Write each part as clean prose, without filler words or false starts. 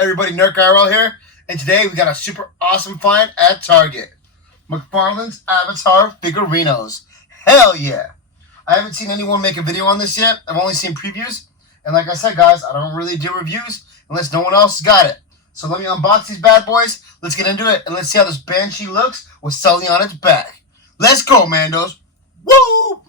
Everybody, Nerd Guy here, and today we got a super awesome find at Target. McFarlane's Avatar Figurinos. Hell yeah! I haven't seen anyone make a video on this yet. I've only seen previews, and like I said, guys, I don't really do reviews unless no one else got it. So let me unbox these bad boys. Let's get into it, and let's see how this Banshee looks with Sully on its back. Let's go, Mandos! Woo!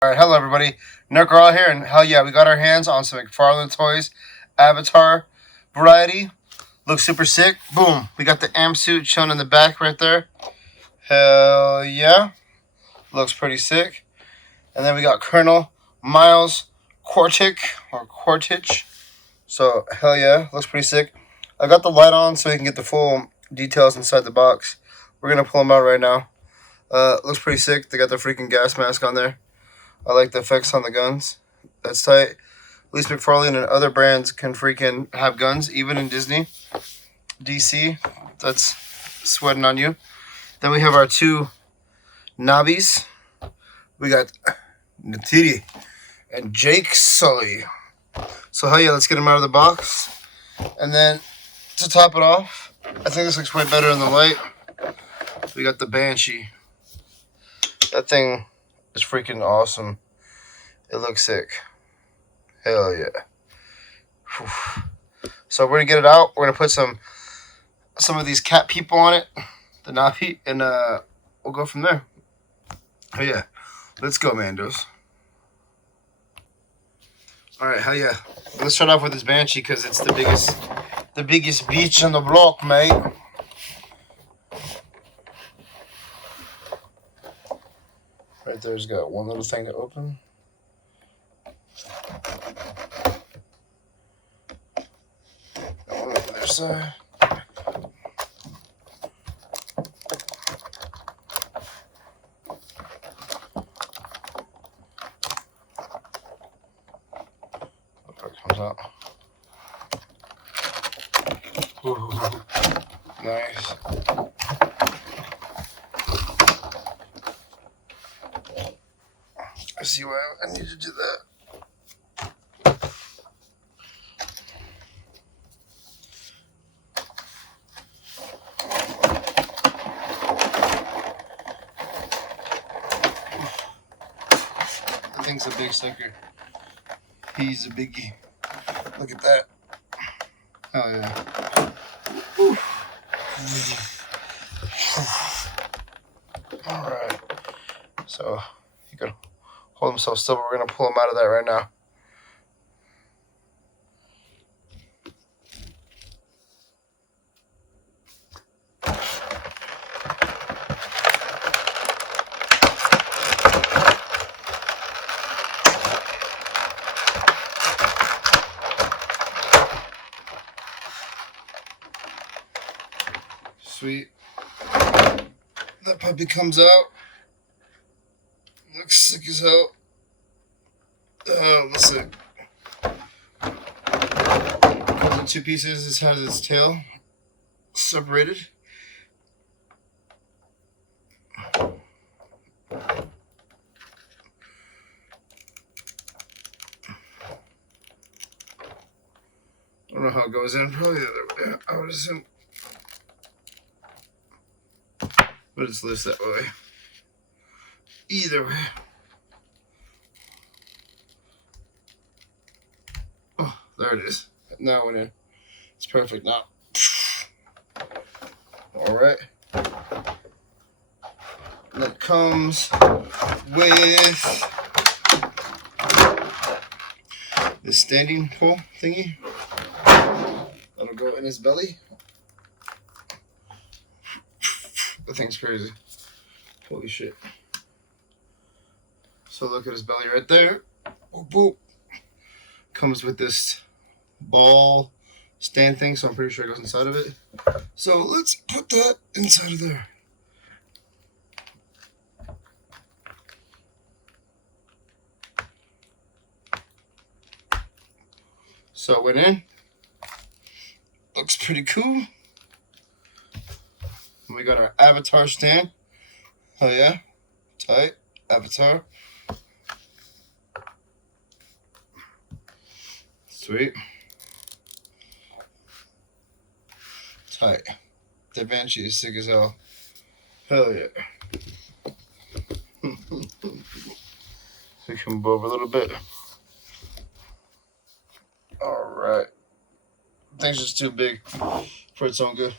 Alright, hello everybody, Nerd Girl here, and hell yeah, we got our hands on some McFarlane toys, Avatar variety, looks super sick. Boom, we got the amp suit shown in the back right there, hell yeah, looks pretty sick. And then we got Colonel Miles Quaritch, so hell yeah, looks pretty sick. I got the light on so you can get the full details inside the box. We're gonna pull them out right now. Looks pretty sick. They got the freaking gas mask on there. I like the effects on the guns. That's tight. At least McFarlane and other brands can freaking have guns, even in Disney. DC, that's sweating on you. Then we have our two Nabis. We got Natiri and Jake Sully. So hell yeah, let's get them out of the box. And then to top it off, I think this looks way better in the light. We got the Banshee. That thing is freaking awesome. It looks sick. Hell yeah. Whew. So we're gonna get it out. We're gonna put some of these cat people on it, the Navi, and we'll go from there. Oh yeah, let's go, Mandos. All right, hell yeah. Let's start off with this Banshee because it's the biggest beach on the block, mate. Right there's got one little thing to open. Got one on the other side. Hope that comes out. Ooh, nice. I see why I need to do that. That thing's a big sucker. He's a biggie. Look at that. Oh yeah. Alright. So you can hold himself still, but we're going to pull him out of that right now. Sweet. That puppy comes out. Looks sick as hell. Listen. Comes in two pieces. This has its tail separated. I don't know how it goes in. Probably the other way, I would assume. But it's loose that way. Either way. there it is. Now it went in. It's perfect now. Alright. That comes with this standing pole thingy. That'll go in his belly. That thing's crazy. Holy shit. So look at his belly right there. Boop, boop. Comes with this ball stand thing, so I'm pretty sure it goes inside of it. So let's put that inside of there. So it went in. Looks pretty cool. We got our avatar stand. Oh yeah, tight avatar. Sweet. Tight. The Banshee is sick as hell. Hell yeah. So we can move over a little bit. Alright. Thing's just too big for its own good.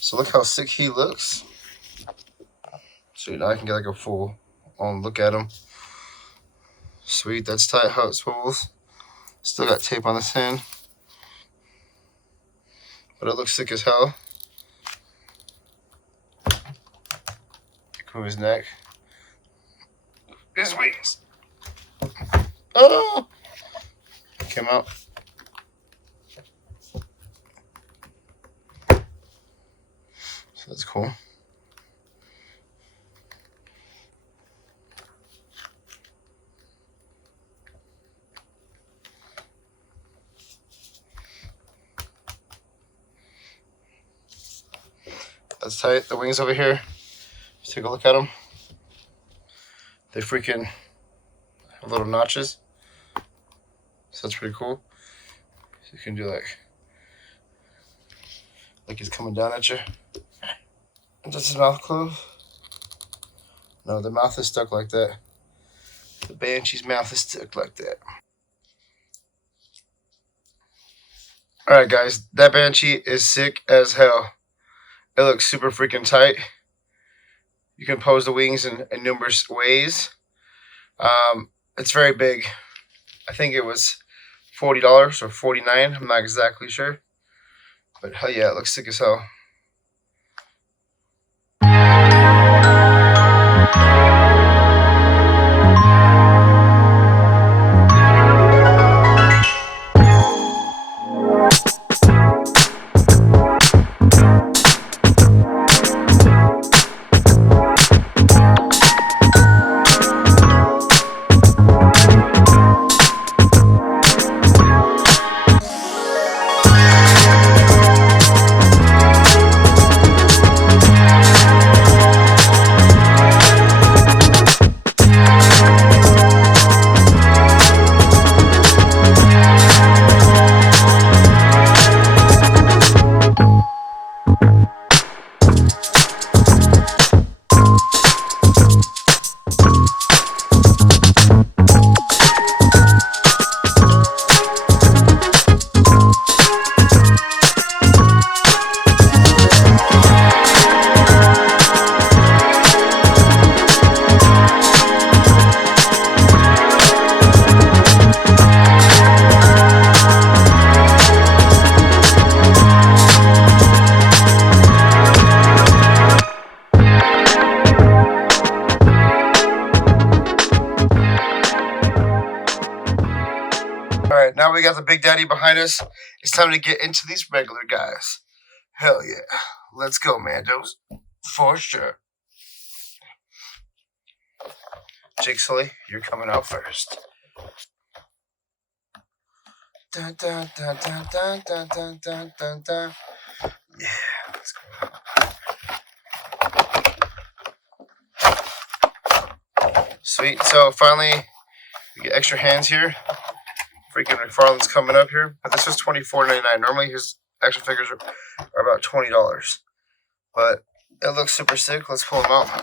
So look how sick he looks. So now I can get like a full on look at him. Sweet, that's tight how it swivels. Still got tape on this hand. But it looks sick as hell. Move his neck. His wings. Oh! Came out. So that's cool. That's tight. The wings over here. Let's take a look at them. They freaking have little notches. So that's pretty cool. So you can do like he's coming down at you. Does his mouth close? No, the mouth is stuck like that. The Banshee's mouth is stuck like that. Alright guys, that Banshee is sick as hell. It looks super freaking tight. You can pose the wings in numerous ways. It's very big. I think it was $40 or $49. I'm not exactly sure. But hell yeah, it looks sick as hell. Alright, now we got the Big Daddy behind us. It's time to get into these regular guys. Hell yeah. Let's go, Mandos. For sure. Jake Sully, you're coming out first. Dun, dun, dun, dun, dun, dun, dun, dun, dun, dun. Yeah, let's go. Sweet. So finally, we get extra hands here. Freaking McFarlane's coming up here. But this was $24.99. Normally his action figures are about $20. But it looks super sick. Let's pull them out. So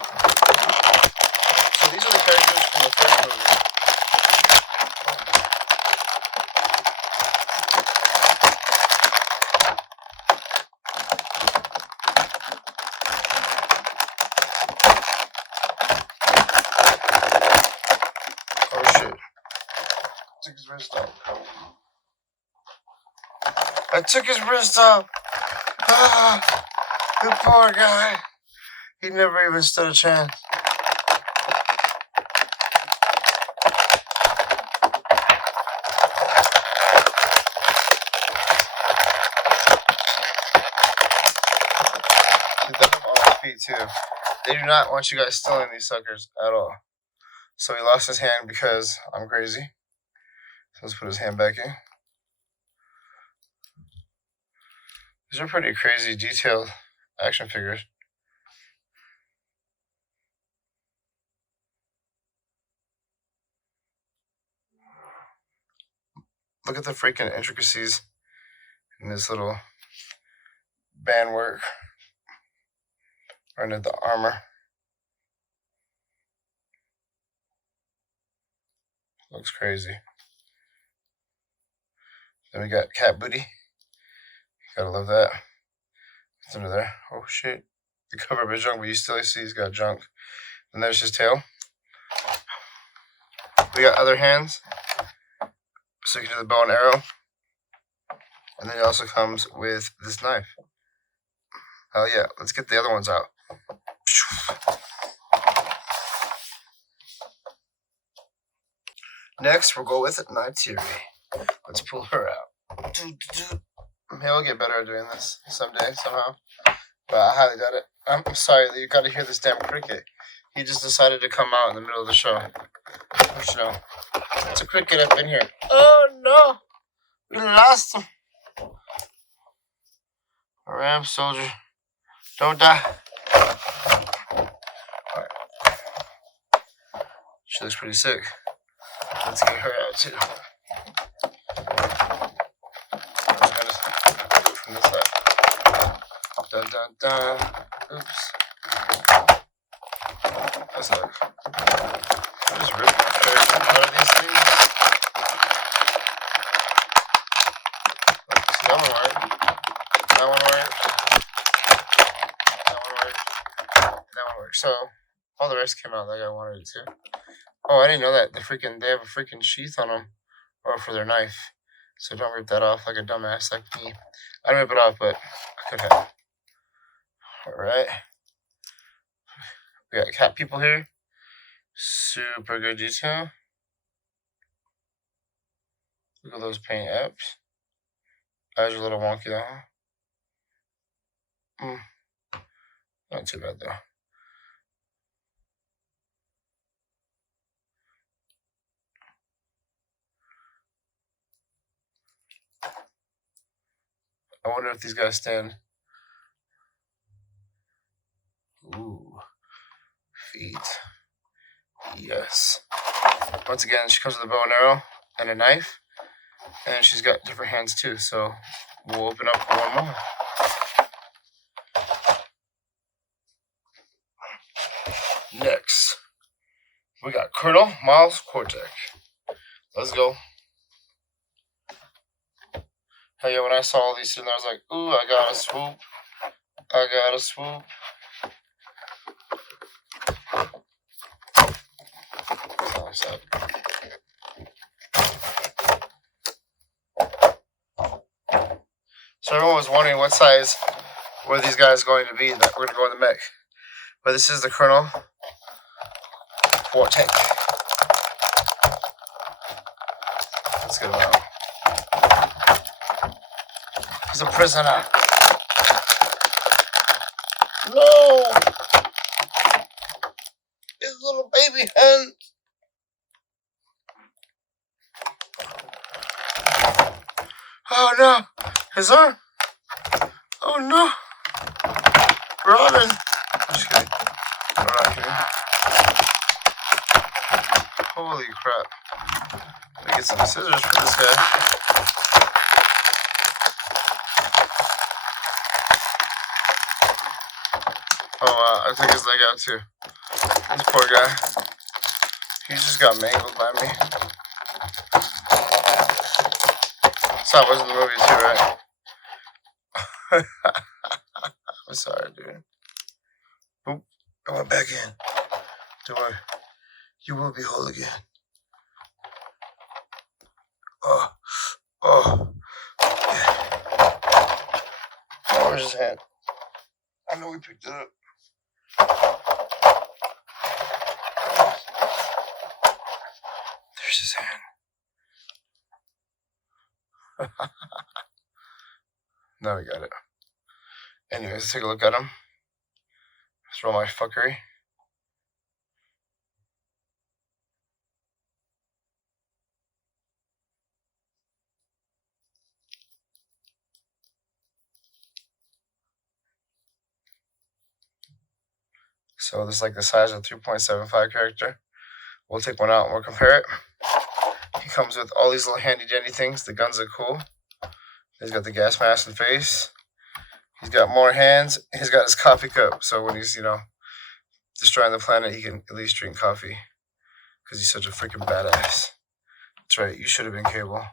these are the characters from the first movie. wrist off. I took his wrist off. Ah, the poor guy. He never even stood a chance. Too. They do not want you guys stealing these suckers at all. So he lost his hand because I'm crazy. So let's put his hand back in. These are pretty crazy detailed action figures. Look at the freaking intricacies in this little band work under the armor. Looks crazy. Then we got cat booty. Gotta love that. It's under there. Oh shit. The cover up is junk, but you still see he's got junk. And there's his tail. We got other hands. So you can do the bow and arrow. And then it also comes with this knife. Hell yeah. Let's get the other ones out. Next, we'll go with Nightiri. Let's pull her out. Maybe I'll get better at doing this someday, somehow. But I highly doubt it. I'm sorry, you gotta hear this damn cricket. He just decided to come out in the middle of the show. You know, it's a cricket up in here. Oh no! We lost him. Ram soldier. Don't die. Alright. She looks pretty sick. Let's get her out too. From this side. Dun dun dun. Oops. That's not. I just ripped my face out of these things. See, that one worked. That one worked. That one worked. That one worked. So all the rest came out like I wanted it to. Oh, I didn't know that. They have a freaking sheath on them, or for their knife. So don't rip that off like a dumbass like me. I didn't rip it off, but I could have. Alright. We got cat people here. Super good detail. Look at those paint apps. Eyes are a little wonky though, huh? Not too bad though. I wonder if these guys stand. Ooh. Feet. Yes. Once again, she comes with a bow and arrow and a knife. And she's got different hands too. So we'll open up one more. Next, we got Colonel Miles Quaritch. Let's go. Hell yeah, when I saw all these sitting there, I was like, ooh, I gotta swoop. I gotta swoop. So everyone was wondering what size were these guys going to be that we're going to go in the mech. But this is the Colonel Quaritch. Let's get him out. He's a prisoner. No! His little baby hand. Oh no! His arm! Oh no! Robin! I'm just kidding. I'm not kidding. Holy crap. Let me get some scissors for this guy. Oh wow, I took his leg out too. This poor guy. He just got mangled by me. So I was in the movie too, right? I'm sorry, dude. Oop, I went back in. Don't worry. You will be whole again. Oh, oh. Where's his hand? I know we picked it up. There's his hand. Now we got it. Anyways, let's take a look at him. Let's roll my fuckery. So this is like the size of a 3.75 character. We'll take one out and we'll compare it. He comes with all these little handy dandy things. The guns are cool. He's got the gas mask and face. He's got more hands. He's got his coffee cup. So when he's, destroying the planet, he can at least drink coffee. Because he's such a freaking badass. That's right. You should have been Cable.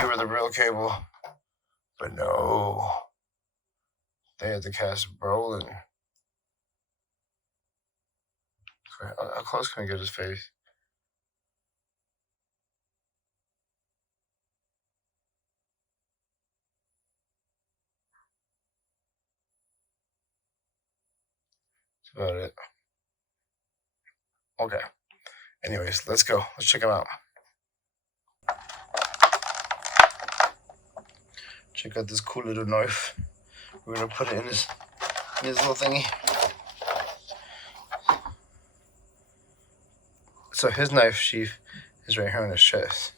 You were the real Cable. But no. They had to cast Brolin. How close can we get his face? That's about it. Okay. Anyways, let's go. Let's check him out. Check out this cool little knife. We're gonna put it in his little thingy. So his knife sheath is right here on his chest.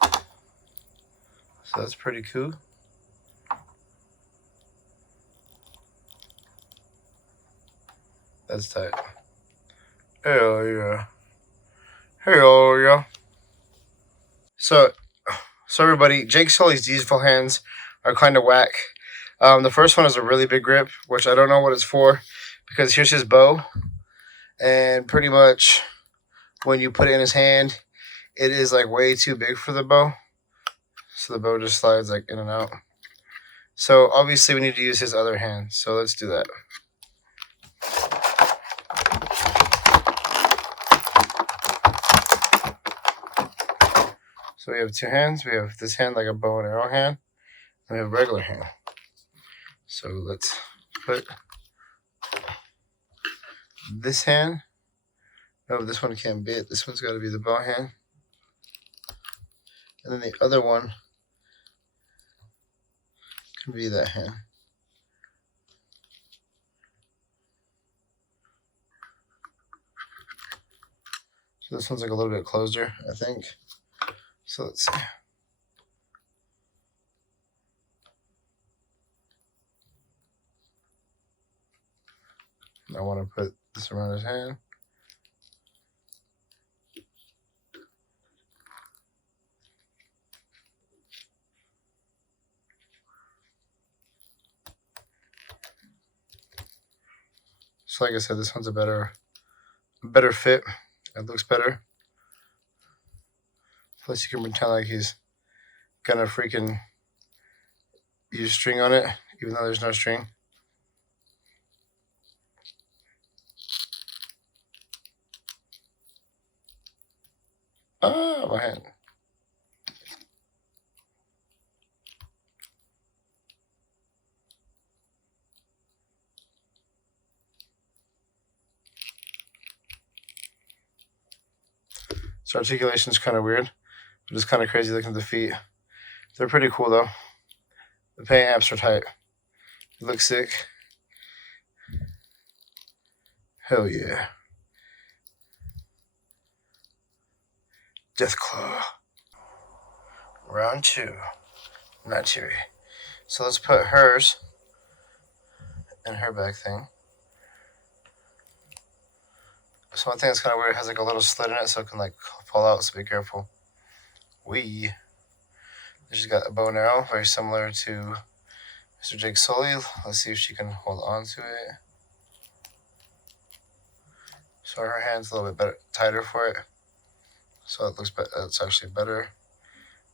So that's pretty cool. That's tight. Hell yeah. Hell yeah. So everybody, Jake Sully's diesel hands are kind of whack. The first one is a really big grip, which I don't know what it's for, because here's his bow, and pretty much when you put it in his hand, it is like way too big for the bow, so the bow just slides like in and out. So obviously we need to use his other hand, so let's do that. So we have two hands. We have this hand like a bow and arrow hand, and we have a regular hand. So let's put this hand. No, this one can't be it. This one's got to be the bow hand. And then the other one can be that hand. So this one's like a little bit closer, I think. So let's see. I want to put this around his hand. So like I said, this one's a better fit. It looks better. Plus you can pretend like he's gonna freaking use string on it, even though there's no string. Ah, my hand. So articulation is kind of weird, but it's kind of crazy looking at the feet. They're pretty cool though. The paint apps are tight. It looks sick. Hell yeah. Deathclaw. Round 2. Not Cheery. So let's put hers in her back thing. So one thing that's kind of weird, it has like a little slit in it so it can like fall out, so be careful. She's got a bow and arrow, very similar to Mr. Jake Sully. Let's see if she can hold on to it. So her hand's a little bit better, tighter for it. So it looks better. It's actually better.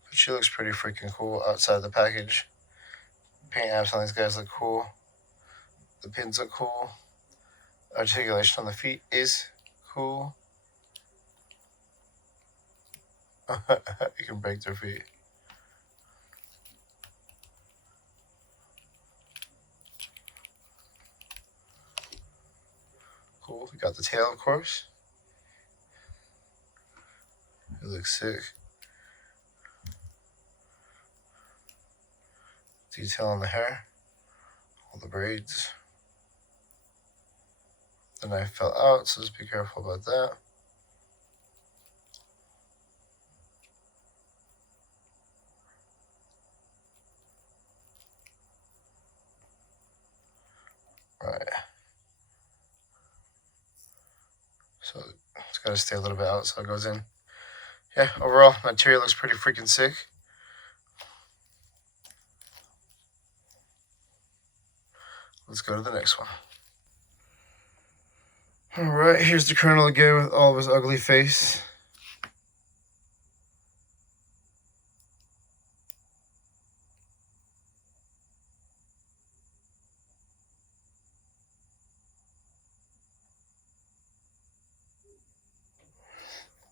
But she looks pretty freaking cool outside the package. Paint apps on these guys look cool. The pins look cool. Articulation on the feet is cool. You can break their feet. Cool. We got the tail, of course. It looks sick. Detail on the hair. All the braids. The knife fell out, so just be careful about that. Right. So it's got to stay a little bit out so it goes in. Yeah, overall, material looks pretty freaking sick. Let's go to the next one. Alright, here's the Colonel again with all of his ugly face.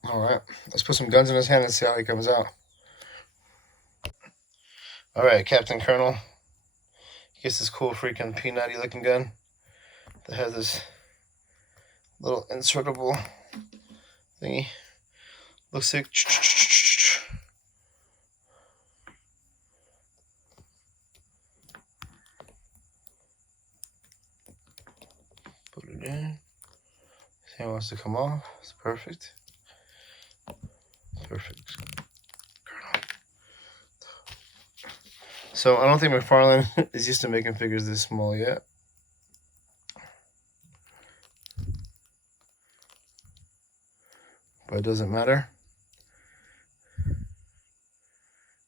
Alright, let's put some guns in his hand and see how he comes out. Alright, Captain Colonel. He gets this cool freaking peanutty looking gun that has this little insertable thingy. Looks sick. Put it in. See how it wants to come off. It's perfect. Perfect. So I don't think McFarlane is used to making figures this small yet. But it doesn't matter,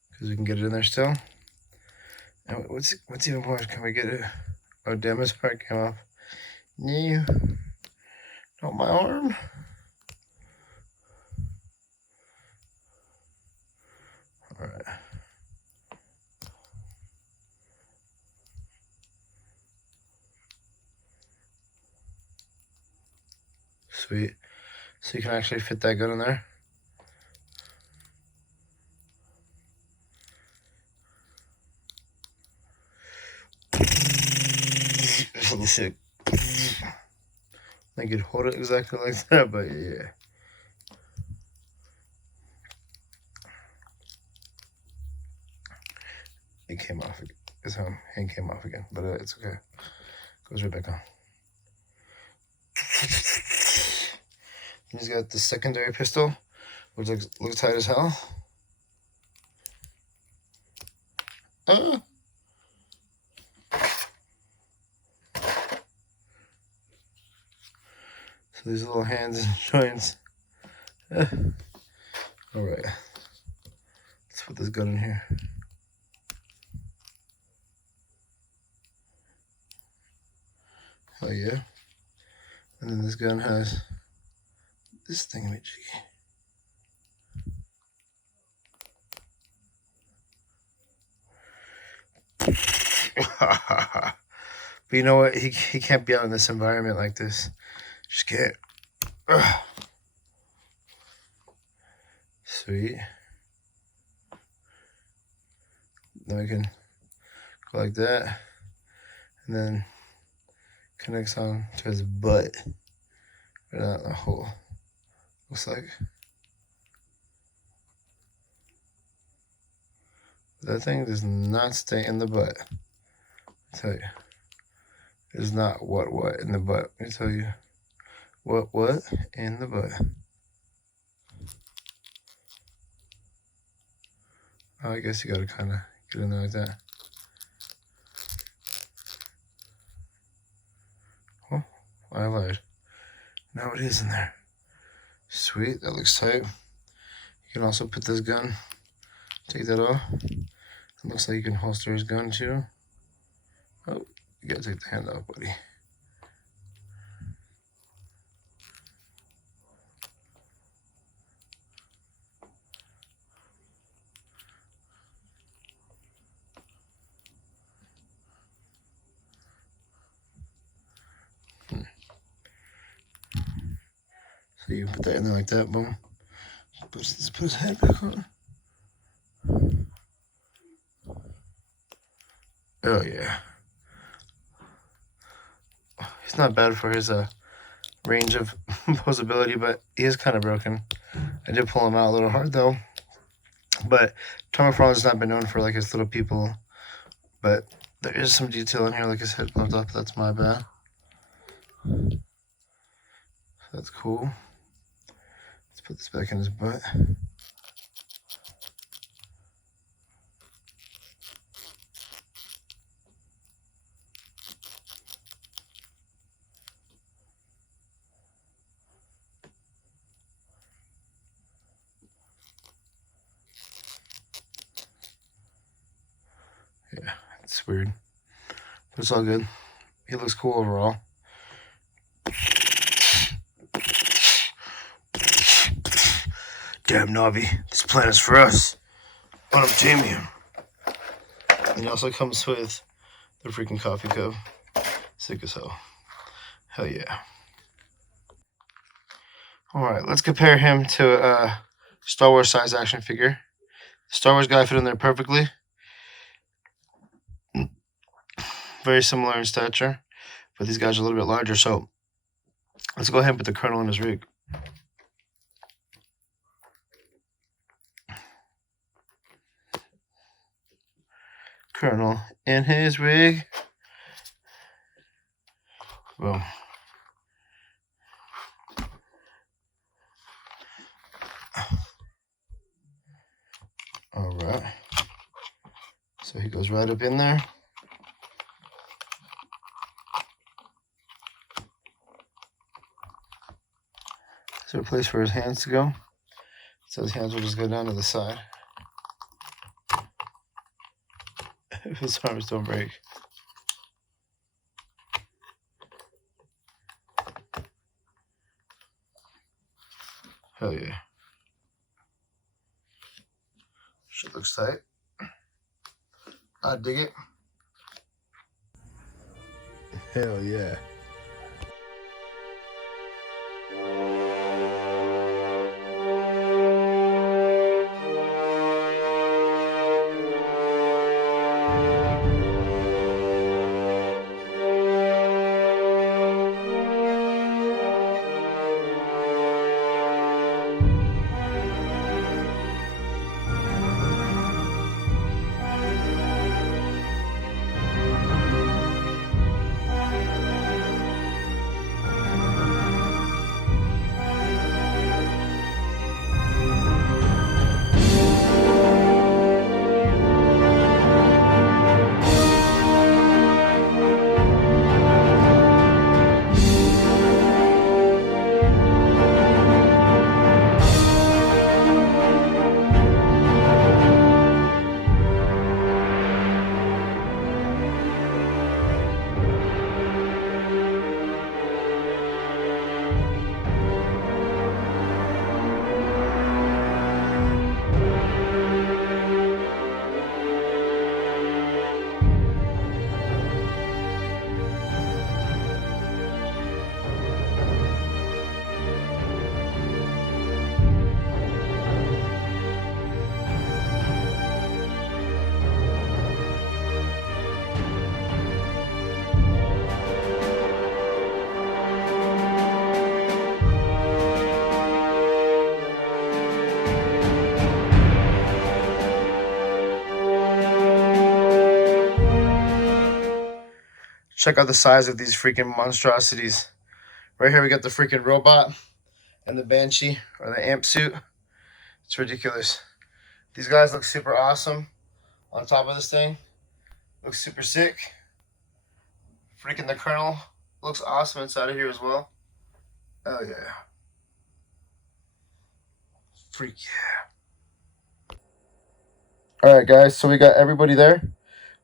because we can get it in there still. And what's even more, can we get it? Oh damn, this part came off. No, not my arm. Alright. Sweet. So you can actually fit that gun in there. Sick. I could hold it exactly like that, but yeah. It came off again. His hand came off again, but it's okay. Goes right back on. He's got the secondary pistol, which looks tight as hell. So these little hands and joints. Alright. Let's put this gun in here. Oh yeah. And then this gun has this thingamajiggy. But you know what? He can't be out in this environment like this. Just can't. Sweet. Then we can go like that, and then connects on to his butt. Or not the hole. Looks like. That thing does not stay in the butt. I tell you. It's not what in the butt. Let me tell you. What in the butt. Oh, I guess you gotta kind of get in there like that. Oh, I lied. Now it is in there. Sweet, that looks tight. You can also put this gun, take that off. It looks like you can holster his gun too. Oh, you gotta take the hand off, buddy. So you put that in there like that, boom. Let's put his head back on. Oh yeah. He's not bad for his range of poseability, but he is kind of broken. I did pull him out a little hard though. But McFarlane has not been known for like his little people. But there is some detail in here, like his head bumped up. That's my bad. That's cool. Let's put this back in his butt. Yeah, it's weird. But it's all good. He looks cool overall. Damn, Navi, this plan is for us. Unobtainium. And he also comes with the freaking coffee cup. Sick as hell. Hell yeah. Alright, let's compare him to a Star Wars size action figure. The Star Wars guy fit in there perfectly. Very similar in stature, but these guys are a little bit larger, so let's go ahead and put the Colonel in his rig. Colonel in his rig. Boom. Alright. So he goes right up in there. Is there a place for his hands to go? So his hands will just go down to the side. If his arms don't break. Hell yeah. Shit looks tight. I dig it. Hell yeah. Check out the size of these freaking monstrosities. Right here we got the freaking robot and the Banshee, or the amp suit. It's ridiculous. These guys look super awesome on top of this thing. Looks super sick. Freaking the Colonel looks awesome inside of here as well. Oh yeah. Freak yeah. Alright guys, so we got everybody there.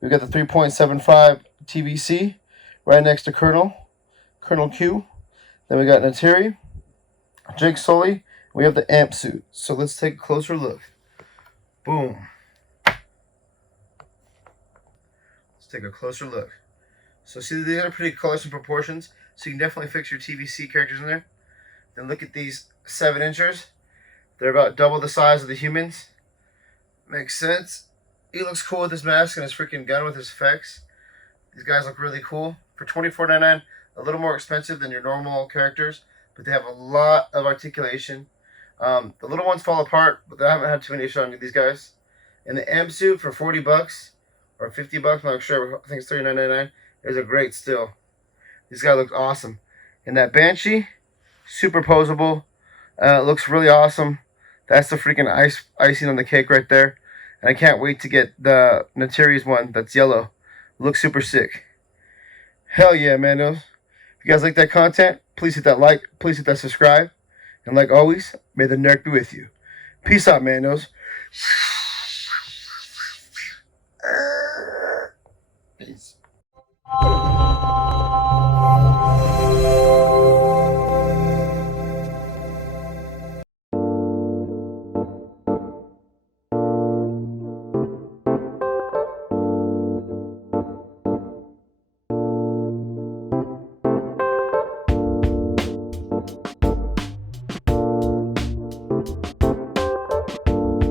We got the 3.75 TVC right next to Colonel Q. Then we got Nateri, Jake Sully. We have the amp suit. So let's take a closer look. Boom. Let's take a closer look. So see, these are pretty close in proportions. So you can definitely fix your TVC characters in there. Then look at these 7-inchers. They're about double the size of the humans. Makes sense. He looks cool with his mask and his freaking gun with his effects. These guys look really cool. For $24.99, a little more expensive than your normal characters, but they have a lot of articulation. The little ones fall apart, but I haven't had too many issues on these guys. And the M suit for $40 or $50, I'm not sure. I think it's $39.99. Is a great steal. This guy looks awesome. And that Banshee, super posable. Looks really awesome. That's the freaking icing on the cake right there. And I can't wait to get the Naturi's one that's yellow. Looks super sick. Hell yeah, Mandos. If you guys like that content, please hit that like, please hit that subscribe. And like always, may the nerd be with you. Peace out, Mandos. Peace.